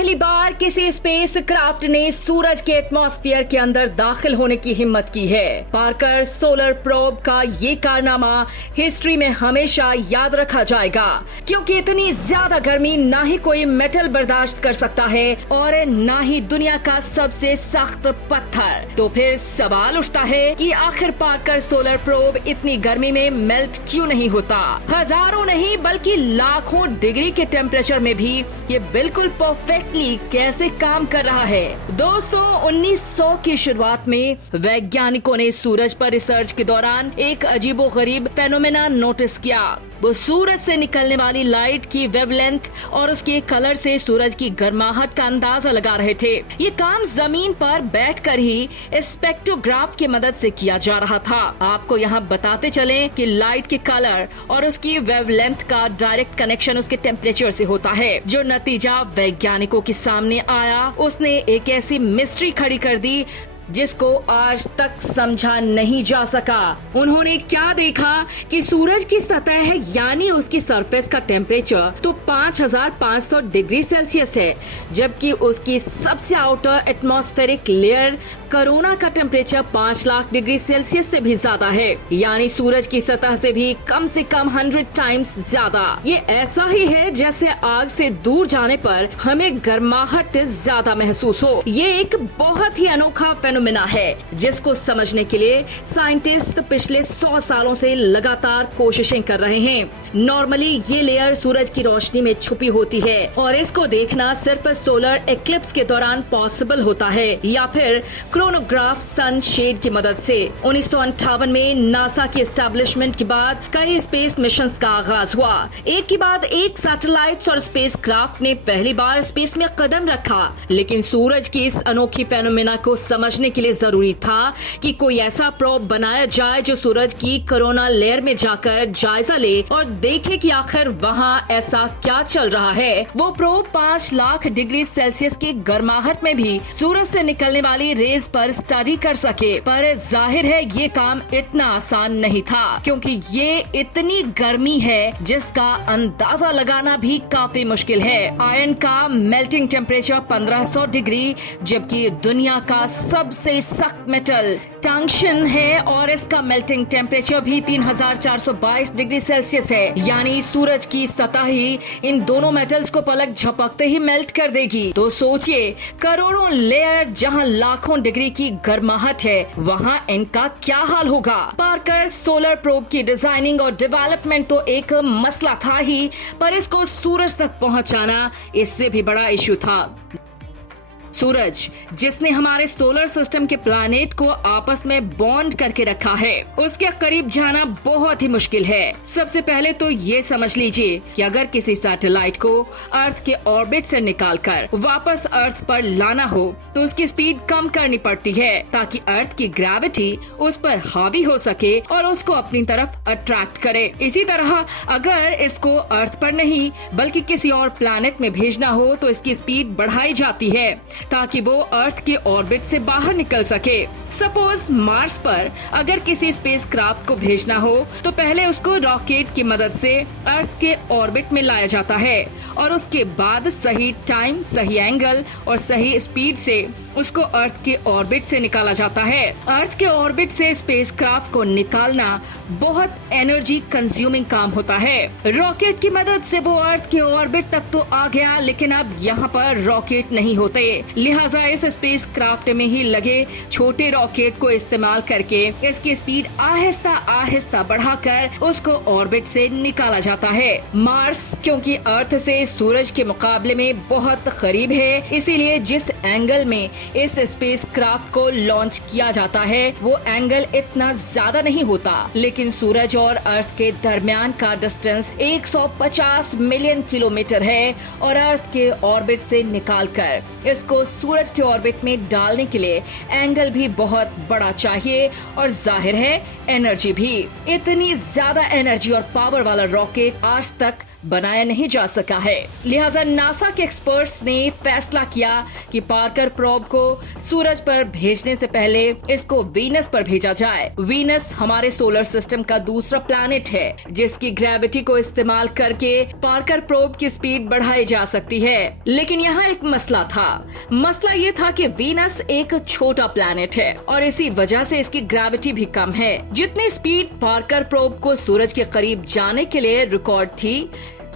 पहली बार किसी space craft ने सूरज के एटमॉस्फेयर के अंदर दाखिल होने की हिम्मत की है। पार्कर सोलर प्रोब का ये कारनामा हिस्ट्री में हमेशा याद रखा जाएगा, क्योंकि इतनी ज्यादा गर्मी ना ही कोई मेटल बर्दाश्त कर सकता है और ना ही दुनिया का सबसे सख्त पत्थर। तो फिर सवाल उठता है कि आखिर पार्कर सोलर प्रोब इतनी गर्मी में मेल्ट क्यों नहीं होता। हजारों नहीं बल्कि लाखों डिग्री के टेम्परेचर में भी ये बिल्कुल परफेक्टली कैसे काम कर रहा है। दोस्तों, 1900 की शुरुआत में वैज्ञानिकों ने सूरज पर रिसर्च के दौरान एक अजीबोगरीब फेनोमेना नोटिस किया। वो सूरज से निकलने वाली लाइट की वेवलेंथ और उसके कलर से सूरज की गर्माहट का अंदाजा लगा रहे थे। ये काम जमीन पर बैठकर ही स्पेक्ट्रोग्राफ की मदद से किया जा रहा था। आपको यहाँ बताते चलें कि लाइट के कलर और उसकी वेवलेंथ का डायरेक्ट कनेक्शन उसके टेम्परेचर से होता है। जो नतीजा वैज्ञानिकों के सामने आया, उसने एक ऐसी मिस्ट्री खड़ी कर दी जिसको आज तक समझा नहीं जा सका। उन्होंने क्या देखा कि सूरज की सतह है यानी उसकी सरफेस का टेम्परेचर तो 5500 डिग्री सेल्सियस है, जबकि उसकी सबसे आउटर एटमॉस्फेरिक लेयर कोरोना का टेम्परेचर 5 लाख डिग्री सेल्सियस से भी ज्यादा है, यानी सूरज की सतह से भी कम 100 टाइम्स ज्यादा। ये ऐसा ही है जैसे आग से दूर जाने पर हमें गर्माहट ज्यादा महसूस हो। ये एक बहुत ही अनोखा फेनोमेना है जिसको समझने के लिए साइंटिस्ट पिछले 100 सालों से लगातार कोशिशें कर रहे हैं। नॉर्मली ये लेयर सूरज की रोशनी में छुपी होती है और इसको देखना सिर्फ सोलर एक्लिप्स के दौरान पॉसिबल होता है या फिर क्रोनोग्राफ सन शेड की मदद से। 1958 में नासा की एस्टेब्लिशमेंट के बाद कई स्पेस मिशंस का आगाज हुआ। एक के बाद एक सैटेलाइट्स और स्पेस क्राफ्ट ने पहली बार स्पेस में कदम रखा, लेकिन सूरज की इस अनोखी फेनोमेना को समझने के लिए जरूरी था कि कोई ऐसा प्रोब बनाया जाए जो सूरज की कोरोना लेयर में जाकर जायजा ले और देखे कि आखिर वहाँ ऐसा क्या चल रहा है। वो प्रोब 5 लाख डिग्री सेल्सियस की गर्माहट में भी सूरज से निकलने वाली रेज पर स्टडी कर सके। पर जाहिर है ये काम इतना आसान नहीं था, क्योंकि ये इतनी गर्मी है जिसका अंदाजा लगाना भी काफी मुश्किल है। आयरन का मेल्टिंग टेम्परेचर 1500 डिग्री, जबकि दुनिया का सबसे सख्त मेटल टंगस्टन है और इसका मेल्टिंग टेम्परेचर भी 3422 डिग्री सेल्सियस है, यानी सूरज की सतह ही इन दोनों मेटल्स को पलक झपकते ही मेल्ट कर देगी। तो सोचिए, करोड़ों लेयर जहां लाखों डिग्री की गर्माहट है, वहां इनका क्या हाल होगा। पार्कर सोलर प्रोब की डिजाइनिंग और डेवलपमेंट तो एक मसला था ही, पर इसको सूरज तक पहुंचाना इससे भी बड़ा इशू था। सूरज, जिसने हमारे सोलर सिस्टम के प्लैनेट को आपस में बॉन्ड करके रखा है, उसके करीब जाना बहुत ही मुश्किल है। सबसे पहले तो ये समझ लीजिए कि अगर किसी सैटेलाइट को अर्थ के ऑर्बिट से निकालकर वापस अर्थ पर लाना हो तो उसकी स्पीड कम करनी पड़ती है, ताकि अर्थ की ग्रेविटी उस पर हावी हो सके और उसको अपनी तरफ अट्रैक्ट करे। इसी तरह अगर इसको अर्थ पर नहीं बल्कि किसी और प्लैनेट में भेजना हो तो इसकी स्पीड बढ़ाई जाती है ताकि वो अर्थ के ऑर्बिट से बाहर निकल सके। सपोज मार्स पर अगर किसी स्पेस क्राफ्ट को भेजना हो तो पहले उसको रॉकेट की मदद से अर्थ के ऑर्बिट में लाया जाता है और उसके बाद सही टाइम, सही एंगल और सही स्पीड से उसको अर्थ के ऑर्बिट से निकाला जाता है। अर्थ के ऑर्बिट से स्पेस क्राफ्ट को निकालना बहुत एनर्जी कंज्यूमिंग काम होता है। रॉकेट की मदद से वो अर्थ के ऑर्बिट तक तो आ गया, लेकिन अब यहाँ पर रॉकेट नहीं होते, लिहाजा इस स्पेस क्राफ्ट में ही लगे छोटे रॉकेट को इस्तेमाल करके इसकी स्पीड आहिस्ता आहिस्ता बढ़ाकर उसको ऑर्बिट से निकाला जाता है। मार्स क्योंकि अर्थ से सूरज के मुकाबले में बहुत करीब है, इसीलिए जिस एंगल में इस स्पेस क्राफ्ट को लॉन्च किया जाता है वो एंगल इतना ज्यादा नहीं होता, लेकिन सूरज और अर्थ के दरमियान का डिस्टेंस 150 मिलियन किलोमीटर है और अर्थ के ऑर्बिट से निकालकर इसको सूरज के ऑर्बिट में डालने के लिए एंगल भी बहुत बड़ा चाहिए और जाहिर है एनर्जी भी। इतनी ज्यादा एनर्जी और पावर वाला रॉकेट आज तक बनाया नहीं जा सका है। लिहाजा नासा के एक्सपर्ट्स ने फैसला किया कि पार्कर प्रोब को सूरज पर भेजने से पहले इसको वीनस पर भेजा जाए। वीनस हमारे सोलर सिस्टम का दूसरा प्लैनेट है जिसकी ग्रेविटी को इस्तेमाल करके पार्कर प्रोब की स्पीड बढ़ाई जा सकती है। लेकिन यहाँ एक मसला था। मसला ये था कि वीनस एक छोटा प्लैनेट है और इसी वजह से इसकी ग्रेविटी भी कम है। जितनी स्पीड पार्कर प्रोब को सूरज के करीब जाने के लिए रिकॉर्ड थी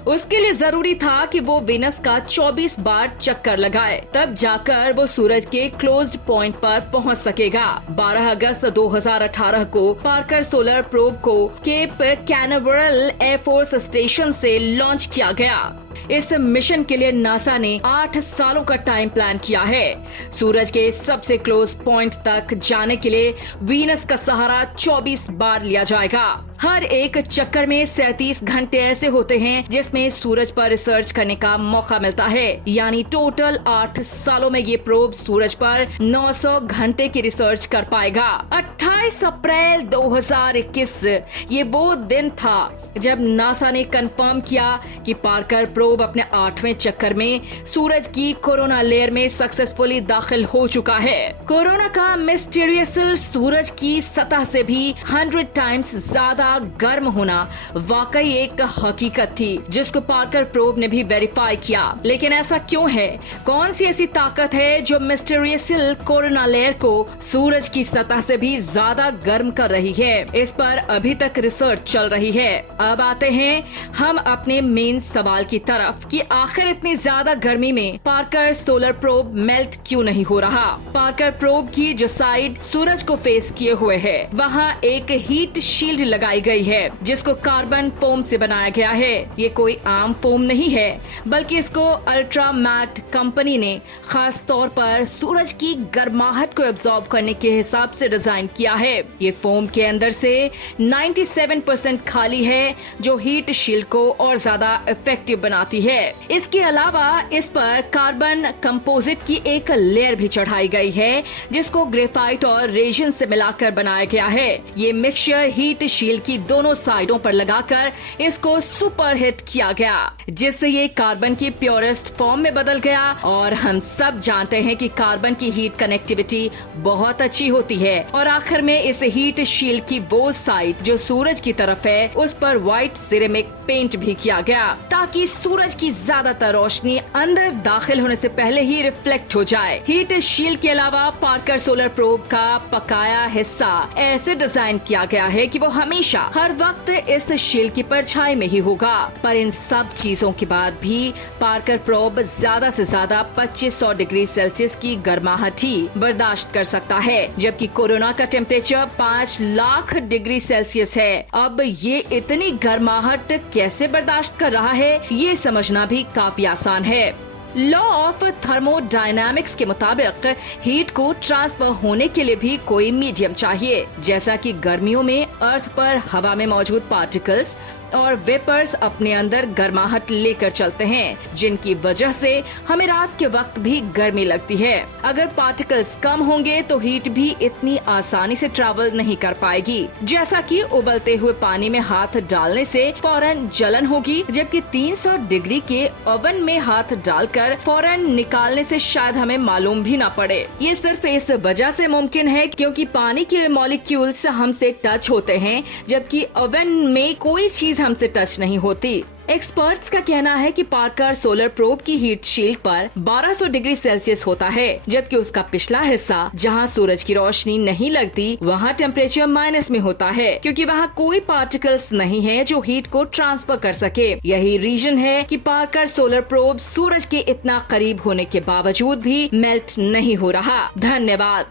उसके लिए जरूरी था कि वो वीनस का 24 बार चक्कर लगाए, तब जाकर वो सूरज के क्लोज्ड पॉइंट पर पहुंच सकेगा। 12 अगस्त 2018 को पार्कर सोलर प्रोब को केप कैनावरल एयरफोर्स स्टेशन से लॉन्च किया गया। इस मिशन के लिए नासा ने 8 सालों का टाइम प्लान किया है। सूरज के सबसे क्लोज पॉइंट तक जाने के लिए वीनस का सहारा 24 बार लिया जाएगा। हर एक चक्कर में 37 घंटे ऐसे होते हैं जिसमें सूरज पर रिसर्च करने का मौका मिलता है। यानी टोटल 8 सालों में ये प्रोब सूरज पर 900 घंटे की रिसर्च कर पाएगा। 28 अप्रैल 2021 ये वो दिन था जब नासा ने कंफर्म किया कि पार्कर प्रोब अपने 8वें चक्कर में सूरज की कोरोना लेयर में सक्सेसफुली दाखिल हो चुका है। कोरोना का मिस्टीरियस सूरज की सतह से भी 100 टाइम्स ज्यादा गर्म होना वाकई एक हकीकत थी जिसको पार्कर प्रोब ने भी वेरीफाई किया। लेकिन ऐसा क्यों है? कौन सी ऐसी ताकत है जो मिस्टीरियस कोरोना लेयर को सूरज की सतह से भी ज्यादा गर्म कर रही है? इस पर अभी तक रिसर्च चल रही है। अब आते हैं हम अपने मेन सवाल की तरफ कि आखिर इतनी ज्यादा गर्मी में पार्कर सोलर प्रोब मेल्ट क्यों नहीं हो रहा। पार्कर प्रोब की जो साइड सूरज को फेस किए हुए है वहाँ एक हीट शील्ड लगाई गई है जिसको कार्बन फोम से बनाया गया है। ये कोई आम फोम नहीं है बल्कि इसको अल्ट्रा मैट कंपनी ने खास तौर पर सूरज की गर्माहट को एब्जॉर्ब करने के हिसाब से डिजाइन किया है। ये फोम के अंदर से 97% खाली है जो हीट शील्ड को और ज्यादा इफेक्टिव बनाती है। इसके अलावा इस पर कार्बन कंपोजिट की एक लेयर भी चढ़ाई गई है जिसको ग्रेफाइट और रेजिन से मिलाकर बनाया गया है। ये मिक्सचर हीट शील्ड की दोनों साइडों पर लगाकर इसको सुपर हिट किया गया जिससे ये कार्बन की प्योरेस्ट फॉर्म में बदल गया। और हम सब जानते हैं कि कार्बन की हीट कनेक्टिविटी बहुत अच्छी होती है। और आखिर में इस हीट शील्ड की वो साइड जो सूरज की तरफ है उस पर व्हाइट सिरेमिक पेंट भी किया गया ताकि सूरज की ज्यादातर रोशनी अंदर दाखिल होने से पहले ही रिफ्लेक्ट हो जाए। हीट शील्ड के अलावा पार्कर सोलर प्रोब का पकाया हिस्सा ऐसे डिजाइन किया गया है कि वो हमेशा हर वक्त इस शील्ड की परछाई में ही होगा। पर इन सब चीजों के बाद भी पार्कर प्रोब ज्यादा से ज्यादा 2500 डिग्री सेल्सियस की गर्माहट ही बर्दाश्त कर सकता है जबकि कोरोना का टेम्परेचर 5 लाख डिग्री सेल्सियस है। अब ये इतनी गर्माहट कैसे बर्दाश्त कर रहा है ये समझना भी काफी आसान है। लॉ ऑफ थर्मोडायनामिक्स के मुताबिक हीट को ट्रांसफर होने के लिए भी कोई मीडियम चाहिए। जैसा कि गर्मियों में अर्थ पर हवा में मौजूद पार्टिकल्स और वेपर्स अपने अंदर गर्माहट लेकर चलते हैं जिनकी वजह से हमें रात के वक्त भी गर्मी लगती है। अगर पार्टिकल्स कम होंगे तो हीट भी इतनी आसानी से ट्रैवल नहीं कर पाएगी। जैसा कि उबलते हुए पानी में हाथ डालने से फौरन जलन होगी जबकि 300 डिग्री के ओवन में हाथ डालकर फौरन निकालने से शायद हमें मालूम भी ना पड़े। ये सिर्फ इस वजह से मुमकिन है क्योंकि पानी के मॉलिक्यूल्स हमसे टच होते हैं जबकि ओवन में कोई चीज हमसे टच नहीं होती। एक्सपर्ट्स का कहना है कि पार्कर सोलर प्रोब की हीट शील्ड पर 1200 डिग्री सेल्सियस होता है जबकि उसका पिछला हिस्सा जहां सूरज की रोशनी नहीं लगती वहां टेम्परेचर माइनस में होता है क्योंकि वहां कोई पार्टिकल्स नहीं है जो हीट को ट्रांसफर कर सके। यही रीजन है कि पार्कर सोलर प्रोब सूरज के इतना करीब होने के बावजूद भी मेल्ट नहीं हो रहा। धन्यवाद।